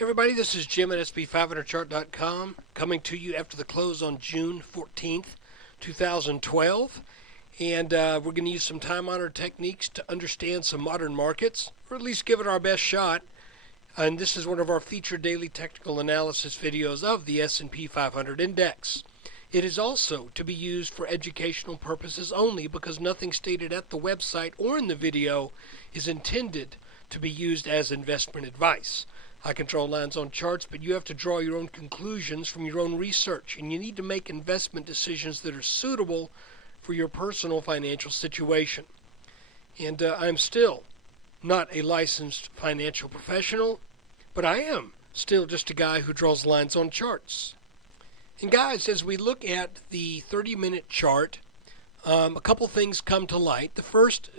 Everybody, this is Jim at SB500chart.com coming to you after the close on June 14th, 2012. And we're going to use some time-honored techniques to understand some modern markets, or at least give it our best shot. And this is one of our featured daily technical analysis videos of the S&P 500 index. It is also to be used for educational purposes only because nothing stated at the website or in the video is intended to be used as investment advice. I control lines on charts, but you have to draw your own conclusions from your own research, and you need to make investment decisions that are suitable for your personal financial situation. And I'm still not a licensed financial professional, but I am still just a guy who draws lines on charts. And guys, as we look at the 30-minute chart, a couple things come to light. The first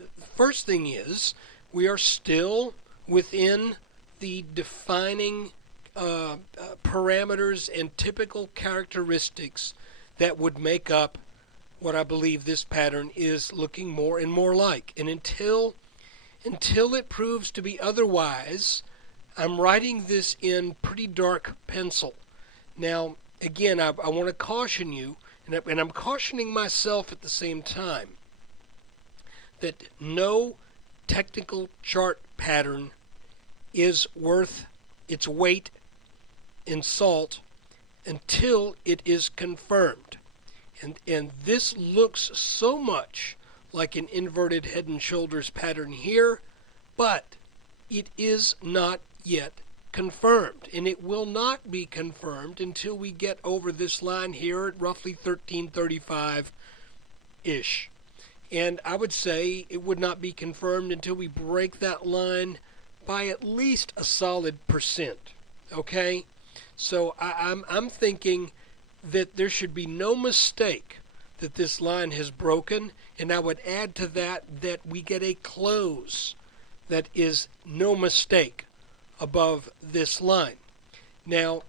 thing is we are still within the defining parameters and typical characteristics that would make up what I believe this pattern is looking more and more like. And until it proves to be otherwise, I'm writing this in pretty dark pencil. Now, again, I want to caution you, and I'm cautioning myself at the same time, that no technical chart pattern is worth its weight in salt until it is confirmed. And this looks so much like an inverted head and shoulders pattern here, but it is not yet confirmed. And it will not be confirmed until we get over this line here at roughly 1335-ish. And I would say it would not be confirmed until we break that line by at least a solid percent. Okay? So I'm thinking that there should be no mistake that this line has broken, and I would add to that we get a close that is no mistake above this line. Now,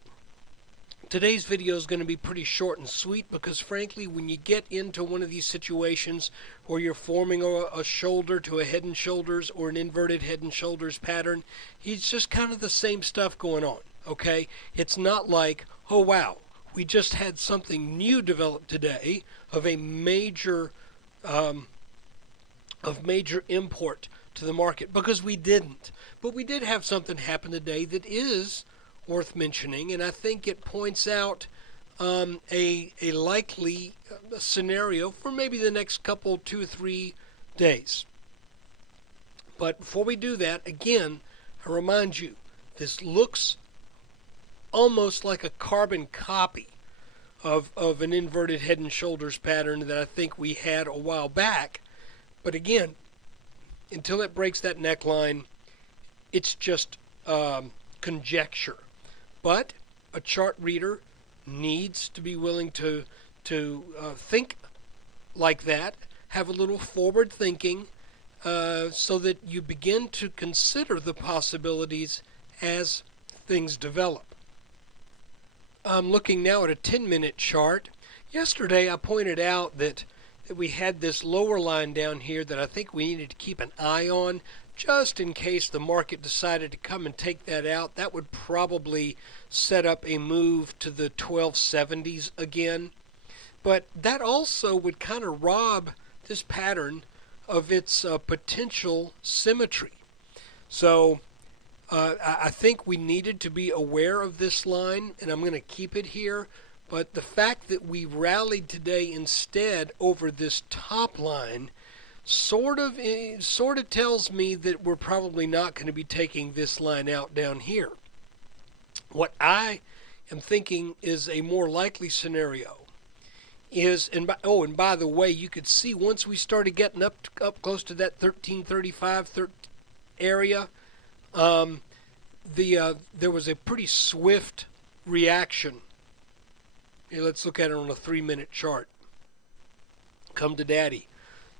today's video is going to be pretty short and sweet because, frankly, when you get into one of these situations where you're forming a shoulder to a head and shoulders or an inverted head and shoulders pattern, it's just kind of the same stuff going on, okay? It's not like, oh, wow, we just had something new develop today of a major import to the market, because we didn't. But we did have something happen today that is worth mentioning, and I think it points out a likely scenario for maybe the next couple, 2 or 3 days. But before we do that, again, I remind you, this looks almost like a carbon copy of an inverted head and shoulders pattern that I think we had a while back. But again, until it breaks that neckline, it's just conjecture. But a chart reader needs to be willing to think like that, have a little forward thinking, so that you begin to consider the possibilities as things develop. I'm looking now at a 10-minute chart. Yesterday I pointed out that we had this lower line down here that I think we needed to keep an eye on, just in case the market decided to come and take that out. That would probably set up a move to the 1270s again. But that also would kind of rob this pattern of its potential symmetry. So I think we needed to be aware of this line, and I'm going to keep it here. But the fact that we rallied today instead over this top line sort of tells me that we're probably not going to be taking this line out down here. What I am thinking is a more likely scenario is, and by the way, you could see once we started getting up close to that 1335 area, there was a pretty swift reaction. Here, let's look at it on a 3-minute chart. Come to daddy.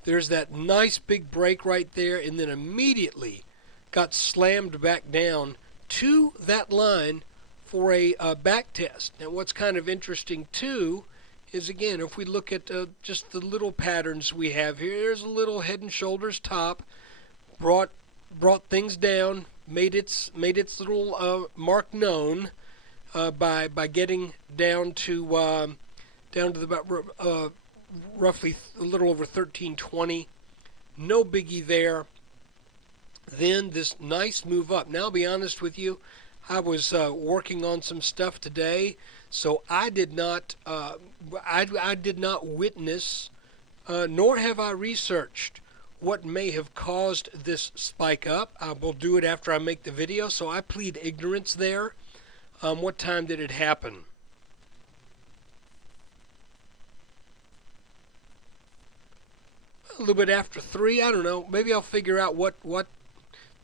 There's that nice big break right there, and then immediately got slammed back down to that line for a back test. Now, what's kind of interesting too is, again, if we look at just the little patterns we have here, there's a little head and shoulders top, brought things down, made its little mark known by getting down to the about roughly a little over 1320. No biggie there. Then this nice move up. Now, I'll be honest with you, I was working on some stuff today, so I did not witness, nor have I researched what may have caused this spike up. I will do it after I make the video, so I plead ignorance there. What time did it happen? A little bit after 3. I don't know. Maybe I'll figure out what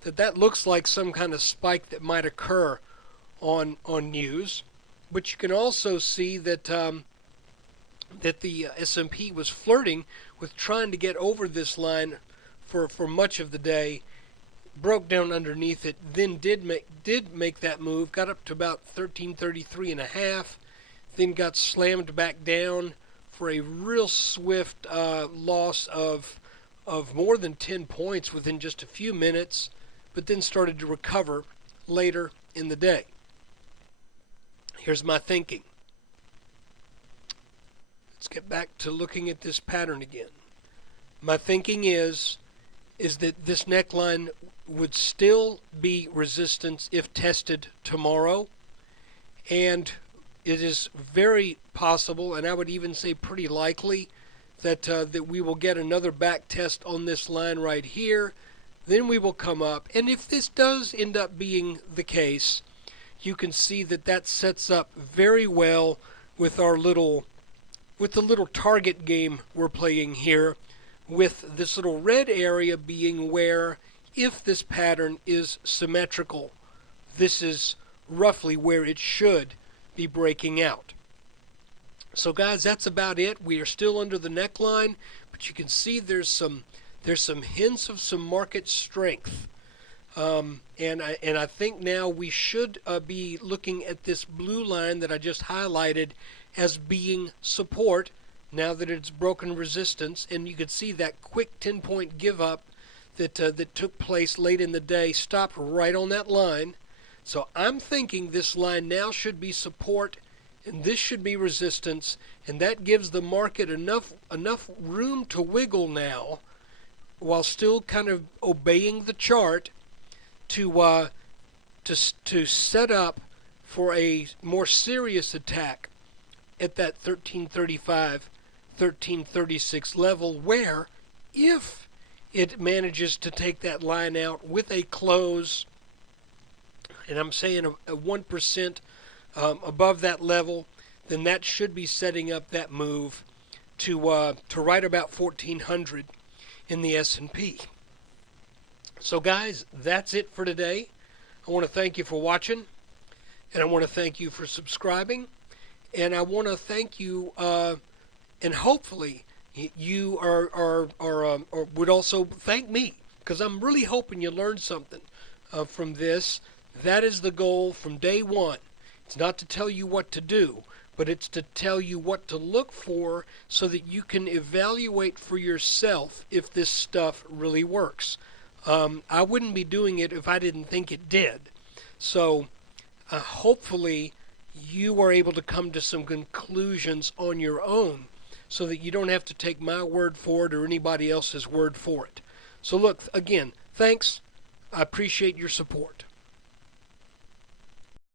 that looks like, some kind of spike that might occur on news. But you can also see that that the S&P was flirting with trying to get over this line for much of the day. Broke down underneath it, then did make that move, got up to about 1333.5, then got slammed back down for a real swift loss of more than 10 points within just a few minutes, but then started to recover later in the day. Here's my thinking. Let's get back to looking at this pattern again. My thinking is that this neckline would still be resistance if tested tomorrow, and it is very possible, and I would even say pretty likely, that that we will get another back test on this line right here. Then we will come up, and if this does end up being the case, you can see that that sets up very well with the little target game we're playing here, with this little red area being where, if this pattern is symmetrical, this is roughly where it should be breaking out. So guys, that's about it. We are still under the neckline, but you can see there's some hints of some market strength. And I think now we should be looking at this blue line that I just highlighted as being support, now that it's broken resistance. And you can see that quick 10-point give up that took place late in the day stopped right on that line. So I'm thinking this line now should be support, and this should be resistance, and that gives the market enough room to wiggle now, while still kind of obeying the chart, to set up for a more serious attack at that 1335, 1336 level, where if it manages to take that line out with a close, and I'm saying a 1% above that level, then that should be setting up that move to right about 1400 in the S&P. So guys, that's it for today. I want to thank you for watching, and I want to thank you for subscribing, and I want to thank you, and hopefully you would also thank me, because I'm really hoping you learned something from this. That is the goal from day one. It's not to tell you what to do, but it's to tell you what to look for so that you can evaluate for yourself if this stuff really works. I wouldn't be doing it if I didn't think it did. So hopefully you are able to come to some conclusions on your own so that you don't have to take my word for it or anybody else's word for it. So look, again, thanks. I appreciate your support.